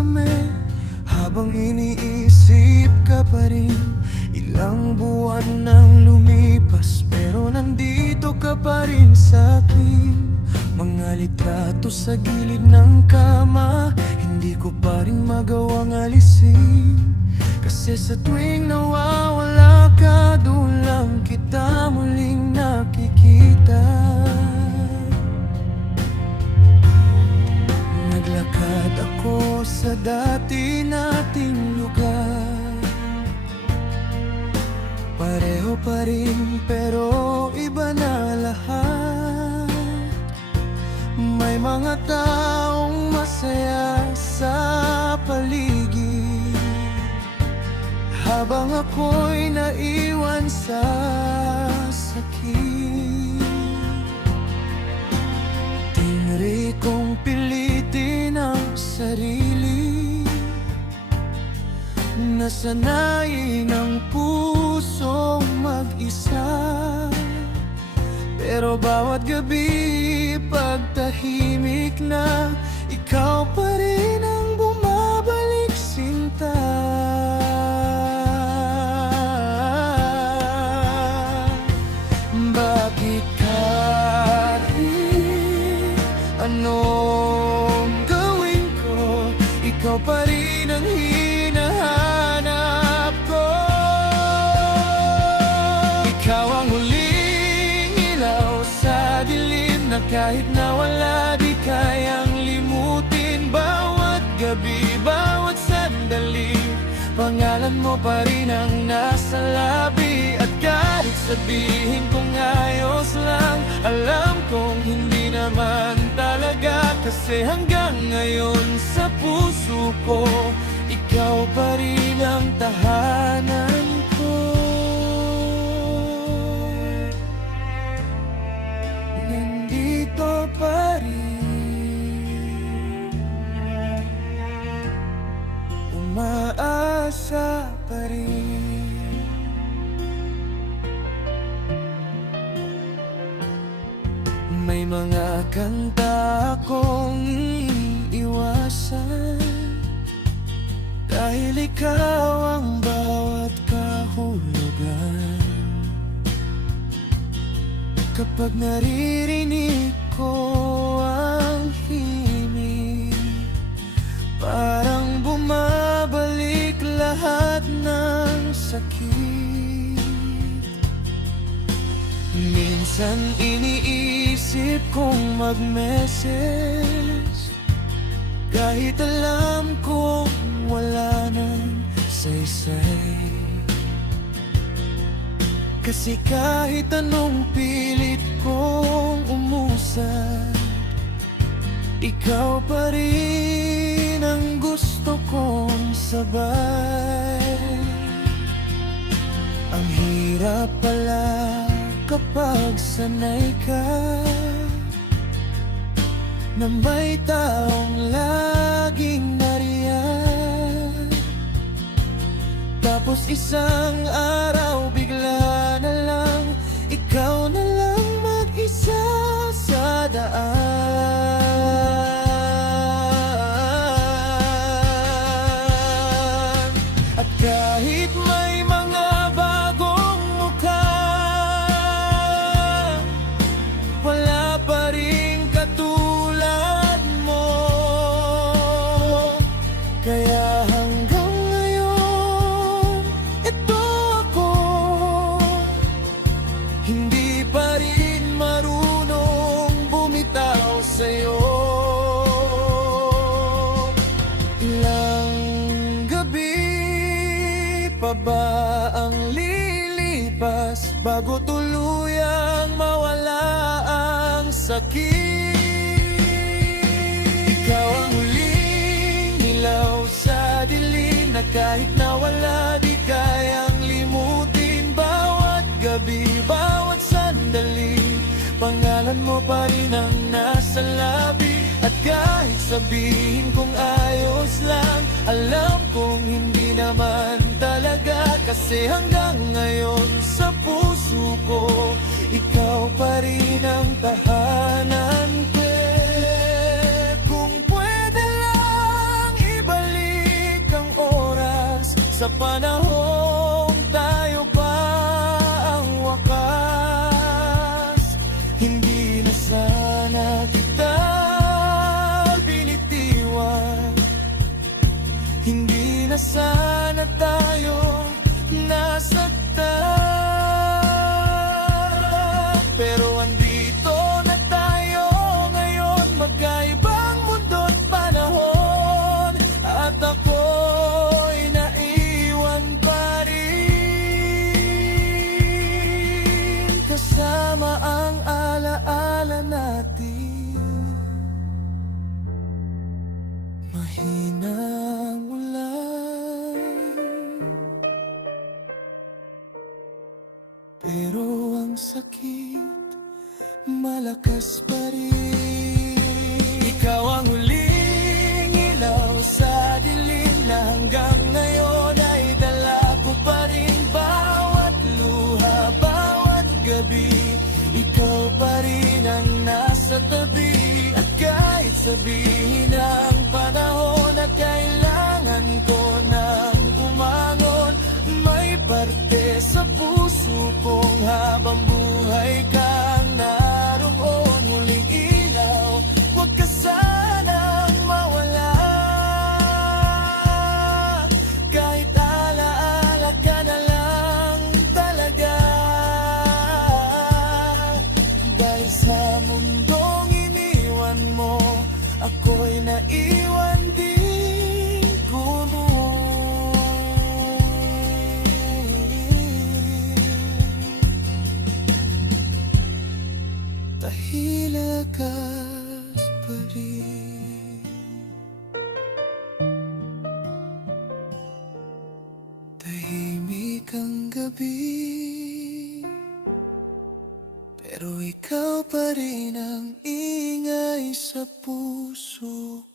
masasame habang iniisip ka pa rin. Ilang buwan nang lumipas pero nandito ka pa rin sa akin. Mga litrato sa gilid ng kama, hindi ko pa rin magawang alisin. Kasi sa tuwing nawawala ka, doon lang kita muling nakikita. Naglakad ako sa dati nating lugar, pareho pa rin pero iba na lahat. May mga taong masaya sa paligid, habang ako'y naiwan sa sakit. Tinry kong pilitin ang sarili, nasanayin ang pusong mag-isa. Pero bawat gabi pagtahimik na, ikaw pa rin ang bumabalik sinta. Bakit kahit anong gawin ko, ikaw pa rin ang hinahanap ko. Ikaw ang huling ilaw sa dilim na kahit nawala di kayang limutin. Bawat gabi, bawat sandali, pangalan mo pa rin ang nasa labi. At kahit sabihin kong ayos lang, alam kong hindi naman talaga. Kasi hanggang ngayon sa puso ko, ikaw pa rin ang tahanan ko. Nandito pa rin, umaasa pa rin. May mga kanta akong iiwasan, dahil ikaw ang bawat kahulugan. Kapag naririnig ko ang himig, parang bumabalik lahat ng sakit. Minsan iniisip kong mag-message, kahit alam kong wala nang saysay. Kasi kahit anong pilit kong umusad, ikaw pa rin ang gusto kong sabay. Ang hirap pala kapag sanay ka na may taong laging nariyan, tapos isang araw bigla na lang ikaw na lang mag-isa sa daan. At kahit may mga bagong mukha, wala pa rin katulad mo. Kaya hanggang ngayon, ito ako, hindi pa rin marunong bumitaw sa'yo. Ilang gabi pa ba ang lilipas bago tuluyang mawala ang sakit? Ikaw ang huling ilaw sa dilim na kahit nawala di kayang limutin. Bawat gabi, bawat sandali, pangalan mo pa rin ang nasa labi. At kahit sabihin kong ayos lang, alam kong hindi naman talaga. Kasi hanggang ngayon sa puso ko, ikaw pa rin ang tahanan ko. Kung pwede lang ibalik panahong tayo pa ang wakas. Hindi na sana kita binitiwan, hindi na sana tayo nasaktan. Pero andito na tayo ngayon, magkaibang mundo't panahon, at ako'y naiwan pa rin, kasama ang alaala natin. Mahinang ulan, pero ang sakit malakas pa rin. Ikaw ang huling ilaw sa dilim na hanggang ngayon ay dala ko pa rin. Bawat luha, bawat gabi, ikaw pa rin ang nasa tabi. At kahit sabihin ng panahon na kailangan ko nang bumangon, may parte sa puso kong habang buhay kang naroon. Huling ilaw, huwag ka sanang mawala. Kahit alaala ka na lang talaga, dahil sa mundong iniwan mo, ako'y naiwan din kumo. Tahilakas pa rin, tahimik ang gabi, pero ikaw pa rin ang ingay sa puso